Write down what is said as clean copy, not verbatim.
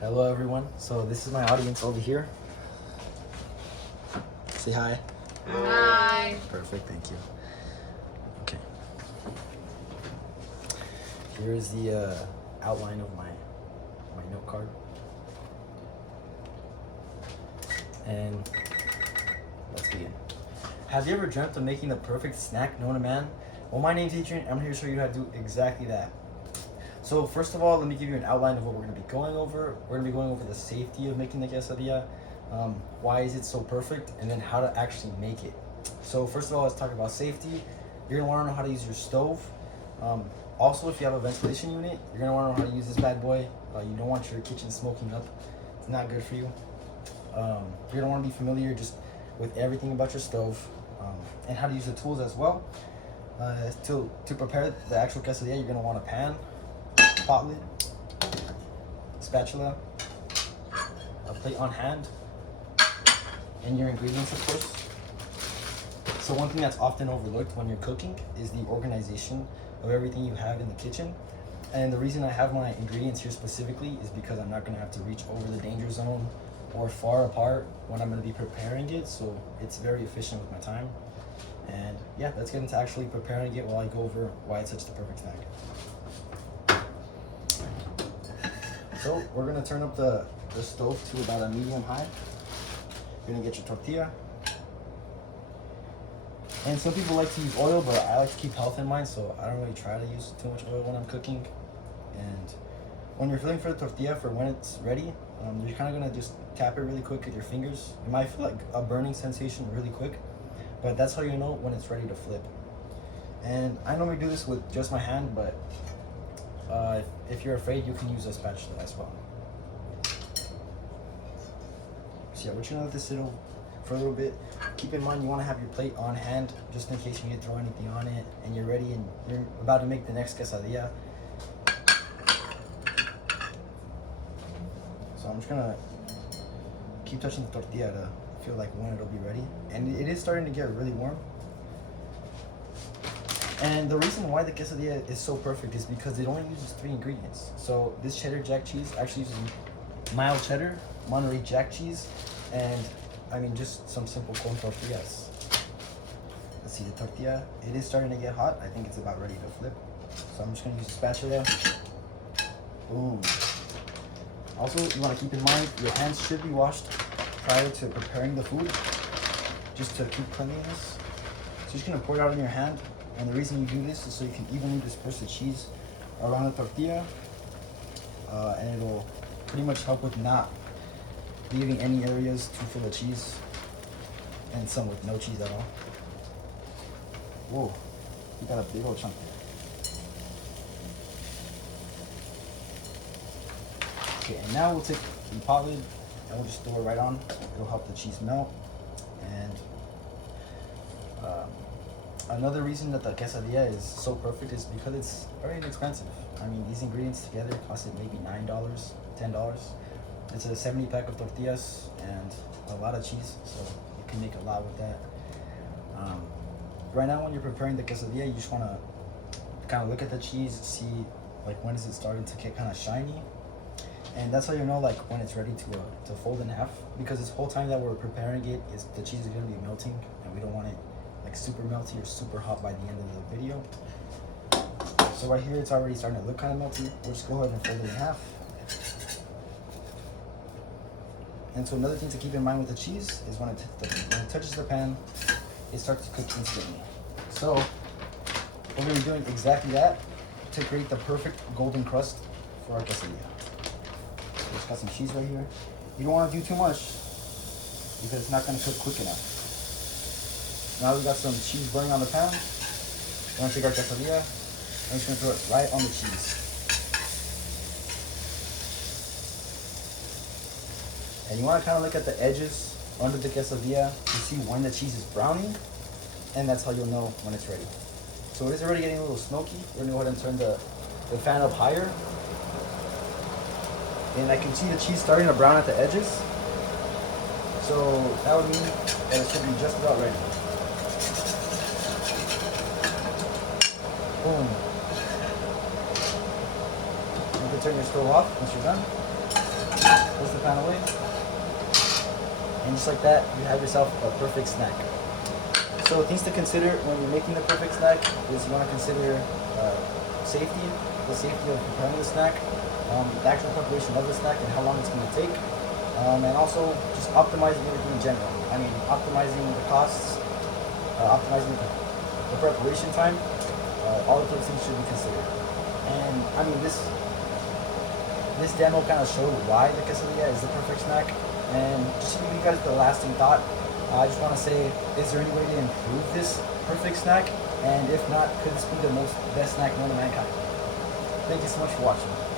Hello everyone. So this is my audience over here. Say hi. Hi. Perfect, thank you. Okay. Here is the outline of my note card. And let's begin. Have you ever dreamt of making the perfect snack known to man? Well, my name's Adrian. I'm here to show you how to do exactly that. So first of all, let me give you an outline of what we're going to be going over. We're going to be going over the safety of making the quesadilla, why is it so perfect, and then how to actually make it. So first of all, let's talk about safety. You're going to want to know how to use your stove. Also, if you have a ventilation unit, you're going to want to know how to use this bad boy. You don't want your kitchen smoking up. It's not good for you. You're going to want to be familiar just with everything about your stove, and how to use the tools as well. To prepare the actual quesadilla, you're going to want a pan, pot lid, spatula, a plate on hand, and your ingredients, of course. So one thing that's often overlooked when you're cooking is the organization of everything you have in the kitchen. And the reason I have my ingredients here specifically is because I'm not going to have to reach over the danger zone or far apart when I'm going to be preparing it, so it's very efficient with my time. And yeah, let's get into actually preparing it while I go over why it's such the perfect snack. So we're gonna turn up the stove to about a medium high. You're gonna get your tortilla. And some people like to use oil, but I like to keep health in mind, so I don't really try to use too much oil when I'm cooking. And when you're feeling for the tortilla, for when it's ready, you're kind of gonna just tap it really quick with your fingers. You might feel like a burning sensation really quick, but that's how you know when it's ready to flip. And I normally do this with just my hand, but if you're afraid, you can use a spatula as well. So yeah, we're just gonna let this sit for a little bit. Keep in mind you want to have your plate on hand just in case you need to throw anything on it and you're ready and you're about to make the next quesadilla. So I'm just gonna keep touching the tortilla to feel like when it'll be ready. And it is starting to get really warm. And the reason why the quesadilla is so perfect is because it only uses 3 ingredients. So this cheddar jack cheese actually uses mild cheddar, Monterey Jack cheese, and I mean just some simple corn tortillas. Let's see the tortilla. It is starting to get hot. I think it's about ready to flip. So I'm just gonna use a spatula. Boom. Also, you want to keep in mind your hands should be washed prior to preparing the food, just to keep cleanliness. So you're just gonna pour it out in your hand. And the reason you do this is so you can evenly disperse the cheese around the tortilla, and it'll pretty much help with not leaving any areas too full of cheese and some with no cheese at all. Whoa, you got a big old chunk there. Okay, and now we'll take the pot lid and we'll just throw it right on. It'll help the cheese melt. And another reason that the quesadilla is so perfect is because it's very inexpensive. I mean, these ingredients together costed maybe $9, $10. It's a 70 pack of tortillas and a lot of cheese, so you can make a lot with that. Right now, when you're preparing the quesadilla, you just want to kind of look at the cheese, see like when is it starting to get kind of shiny, and that's how you know like when it's ready to fold in half. Because this whole time that we're preparing it, the cheese is going to be melting, and we don't want it like super melty or super hot by the end of the video. So right here, it's already starting to look kind of melty. We'll just go ahead and fold it in half. And so another thing to keep in mind with the cheese is when it touches the pan, it starts to cook instantly. So we're going to be doing exactly that to create the perfect golden crust for our quesadilla. So just got some cheese right here. You don't want to do too much because it's not going to cook quick enough. Now we got some cheese burning on the pan. We're going to take our quesadilla and we're just going to throw it right on the cheese. And you want to kind of look at the edges under the quesadilla to see when the cheese is browning, and that's how you'll know when it's ready. So it is already getting a little smoky. We're going to go ahead and turn the fan up higher. And I can see the cheese starting to brown at the edges. So that would mean that it should be just about ready. Boom. You can turn your stove off once you're done. Close the pan away. And just like that, you have yourself a perfect snack. So things to consider when you're making the perfect snack is you want to consider safety, the safety of preparing the snack, the actual preparation of the snack and how long it's going to take, and also just optimizing everything in general. I mean, optimizing the costs, optimizing the preparation time, all of those things should be considered. And I mean, this demo kind of showed why the quesadilla is the perfect snack. And just to give you guys the lasting thought, I just want to say, is there any way to improve this perfect snack? And if not, could this be the best snack known to mankind? Thank you so much for watching.